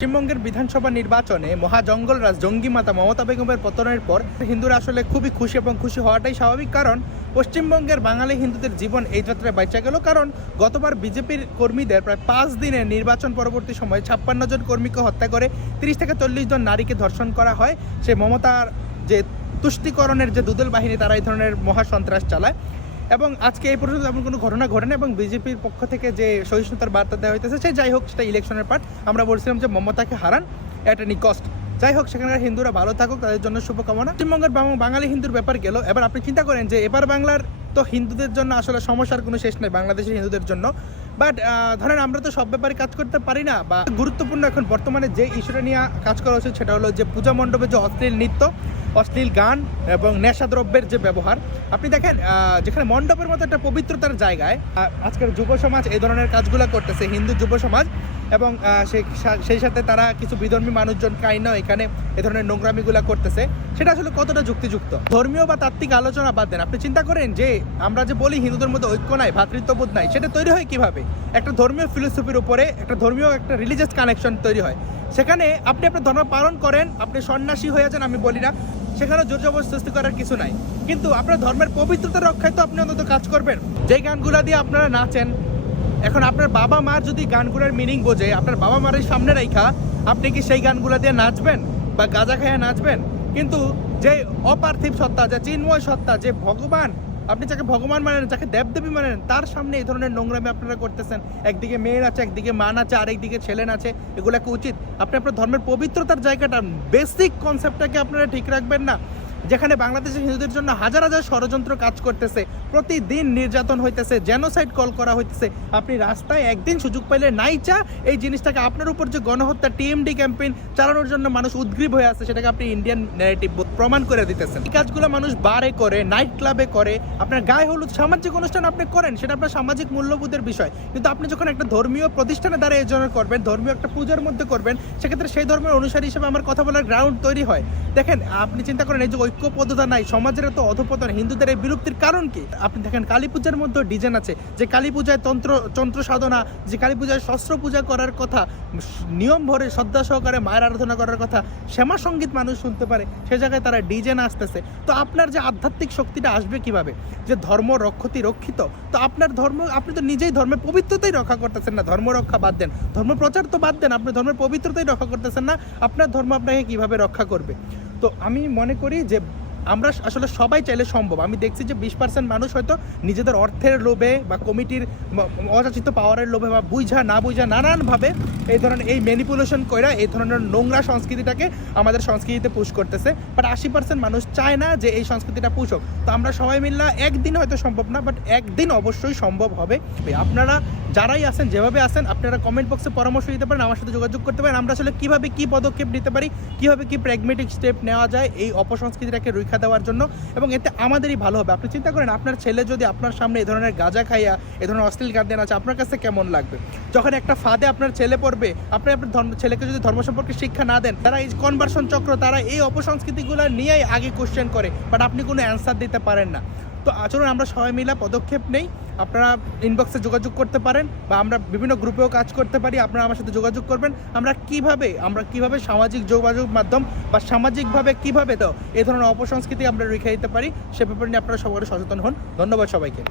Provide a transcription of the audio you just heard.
পশ্চিমবঙ্গের বিধানসভা নির্বাচনে মহাজঙ্গলরাজ জঙ্গি মাতা মমতা বেগমের পতনের পর হিন্দুরা আসলে খুবই খুশি এবং খুশি হওয়াটাই স্বাভাবিক। কারণ পশ্চিমবঙ্গের বাঙালি হিন্দুদের জীবন এই যাত্রায় বেঁচে গেল। কারণ গতবার বিজেপির কর্মীদের প্রায় 5 দিনের নির্বাচন পরবর্তী সময়ে 56 জন কর্মীকে হত্যা করে 30 থেকে 40 জন নারীকে ধর্ষণ করা হয়। সে মমতার যে তুষ্টিকরণের যে দুদল বাহিনী, তারা এই ধরনের মহাসন্ত্রাস চালায় এবং আজকে এই পর্যন্ত এমন কোনো ঘটনা ঘটে না। এবং বিজেপির পক্ষ থেকে যে সহিষ্ণুতার বার্তা দেওয়া হইতেছে, সে যাই হোক, সেটা ইলেকশনের পার্ট। আমরা বলছিলাম যে মমতাকে হারান অ্যাট এনি কস্ট। যাই হোক, সেখানকার হিন্দুরা ভালো থাকুক, তাদের জন্য শুভকামনা। পশ্চিমবঙ্গের বাঙালি হিন্দুর ব্যাপার গেল। এবার আপনি চিন্তা করেন যে এবার বাংলার তো হিন্দুদের জন্য আসলে সমস্যার কোনো শেষ নেই, বাংলাদেশের হিন্দুদের জন্য। বাট ধরেন আমরা তো সব ব্যাপারে কাজ করতে পারি না, বা গুরুত্বপূর্ণ এখন বর্তমানে যে ইস্যুটা নিয়ে কাজ করা উচিত সেটা হলো যে পূজা মণ্ডপে যে অশ্লীল নৃত্য, অশ্লীল গান এবং নেশাদ্রব্যের যে ব্যবহার। আপনি দেখেন যেখানে মণ্ডপের মতো একটা পবিত্রতার জায়গায় আজকের যুব সমাজ এই ধরনের কাজগুলো করতেছে, হিন্দু যুব সমাজ, এবং সেই সাথে তারা কিছু বিধর্মী মানুষজন কাইনা এখানে এ ধরনের নোংরামিগুলা করতেছে, সেটা আসলে কতটা যুক্তিযুক্ত? ধর্মীয় বা তাত্ত্বিক আলোচনা বাদ দেন, আপনি চিন্তা করেন যে আমরা যে বলি হিন্দুদের মধ্যে ঐক্য নাই, ভ্রাতৃত্ববোধ নাই, সেটা তৈরি হয় কিভাবে? একটা ধর্মীয় ফিলোসফির উপরে একটা রিলিজিয়াস কানেকশন তৈরি হয়। সেখানে আপনি আপনার ধর্ম পালন করেন, আপনি সন্ন্যাসী হয়ে যান, আমি বলি না, সেখানে জোর জবরদস্তি করার কিছু নাই, কিন্তু আপনার ধর্মের পবিত্রতা রক্ষায় তো আপনি অন্তত কাজ করবেন। যেই গানগুলা দিয়ে আপনারা নাচেন, এখন আপনার বাবা মার যদি গানগুলোর মিনিং বোঝে, আপনার বাবা মারের সামনে রাখা আপনি কি সেই গানগুলা দিয়ে নাচবেন বা গাঁজা খাইয়া নাচবেন? কিন্তু যে অপার্থিব সত্তা, যে চিন্ময় সত্তা, যে ভগবান, আপনি যাকে ভগবান মানেন, যাকে দেবদেবী মানেন, তার সামনে এই ধরনের নোংরামি আপনারা করতেছেন। একদিকে মেয়ে আছে, একদিকে মা আছে, আরেকদিকে ছেলে আছে। এগুলোকে উচিত আপনি আপনার ধর্মের পবিত্রতার জায়গাটা, বেসিক কনসেপ্টটাকে আপনারা ঠিক রাখবেন না? যেখানে বাংলাদেশের হিন্দুদের জন্য হাজার হাজার ষড়যন্ত্র কাজ করতেছে, প্রতিদিন নির্যাতন হইতেছে, জেনোসাইড কল করা হইতেছে, আপনি রাস্তায় একদিন সুযোগ পাইলে নাইচা এই জিনিসটাকে, আপনার উপর যে গণহত্যা টিএমডি ক্যাম্পেইন চালানোর জন্য মানুষ উদ্গ্রীব হয়ে আছে, সেটাকে আপনি ইন্ডিয়ান ন্যারেটিভ প্রমাণ করে দিতেছেন। এই কাজগুলো মানুষ বারে করে, নাইট ক্লাবে করে, আপনার গায়ে হলুদ সামাজিক অনুষ্ঠান আপনি করেন, সেটা আপনার সামাজিক মূল্যবোধের বিষয়। কিন্তু আপনি যখন একটা ধর্মীয় প্রতিষ্ঠানে দ্বারা এই জন্য করবেন, ধর্মীয় একটা পূজার মধ্যে করবেন, সেক্ষেত্রে সেই ধর্মের অনুসারী হিসেবে আমার কথা বলার গ্রাউন্ড তৈরি হয়। দেখেন, আপনি চিন্তা করেন, এই যে ঐক্যবদ্ধতা নাই, সমাজের এত অধপতন, হিন্দুদের এই বিলুপ্তির কারণ কি? আপনি দেখেন কালী পূজার মধ্যে ডিজাইন আছে, যে কালী পূজায় তন্ত্র সাধনা, যে কালী পূজায় শস্ত্র পূজা করার কথা, নিয়ম ভরে শ্রদ্ধা সহকারে মায়ের আরাধনা করার কথা, শ্যামা সঙ্গীত মানুষ শুনতে পারে, সে জায়গায় তারা ডিজাইন আসতেছে। তো আপনার যে আধ্যাত্মিক শক্তিটা আসবে কিভাবে? যে ধর্ম রক্ষিত, তো আপনার ধর্ম, আপনি তো নিজেই ধর্মের পবিত্রতাই রক্ষা করতেছেন না। ধর্ম রক্ষা বাদ দেন, ধর্ম প্রচার তো বাদ দেন, আপনি ধর্মের পবিত্রতাই রক্ষা করতেছেন না। আপনার ধর্ম আপনাকে কিভাবে রক্ষা করবে? তো আমি মনে করি যে আমরা আসলে সবাই চাইলে সম্ভব। আমি দেখছি যে 20% মানুষ হয়তো নিজেদের অর্থের লোভে বা কমিটির অযাচিত পাওয়ারের লোভে বা বুঝা না বুঝা নানানভাবে এই ধরনের এই ম্যানিপুলেশন কইরা এই ধরনের নোংরা সংস্কৃতিটাকে আমাদের সংস্কৃতিতে পুশ করতেছে। বাট 80% মানুষ চায় না যে এই সংস্কৃতিটা পুশ হোক। তো আমরা সবাই মিললে একদিন হয়তো সম্ভব না, বাট একদিন অবশ্যই সম্ভব হবে। আপনারা যারাই আছেন, যেভাবে আছেন, আপনারা কমেন্ট বক্সে পরামর্শ দিতে পারেন, আমার সাথে যোগাযোগ করতে পারেন। আমরা আসলে কীভাবে কী পদক্ষেপ নিতে পারি, কীভাবে কী প্র্যাগমেটিক স্টেপ নেওয়া যায় এই অপসংস্কৃতিটাকে রক্ষা দেওয়ার জন্য, এবং এতে আমাদেরই ভালো হবে। আপনি চিন্তা করেন, আপনার ছেলে যদি আপনার সামনে এই ধরনের গাঁজা খাইয়া এই ধরনের অশ্লীল গান দেন আছে, আপনার কাছে কেমন লাগবে? যখন একটা ফাঁদে আপনার ছেলে পড়বে, আপনি আপনার ছেলেকে যদি ধর্ম সম্পর্কে শিক্ষা না দেন, তারা এই কনভার্সন চক্র, তারা এই অপসংস্কৃতিগুলো নিয়েই আগে কোশ্চেন করে, বাট আপনি কোনো অ্যান্সার দিতে পারেন না। তো চলুন আমরা সবাই মিলে পদক্ষেপ নেই। আপনারা ইনবক্সে যোগাযোগ করতে পারেন, বা আমরা বিভিন্ন গ্রুপেও কাজ করতে পারি, আপনারা আমার সাথে যোগাযোগ করবেন। আমরা কিভাবে সামাজিক যোগাযোগ মাধ্যম বা সামাজিকভাবে কিভাবে তো এই ধরনের অপসংস্কৃতি আমরা রেখে দিতে পারি, সে ব্যাপারে নিয়ে আপনারা সবাই সচেতন হন। ধন্যবাদ সবাইকে।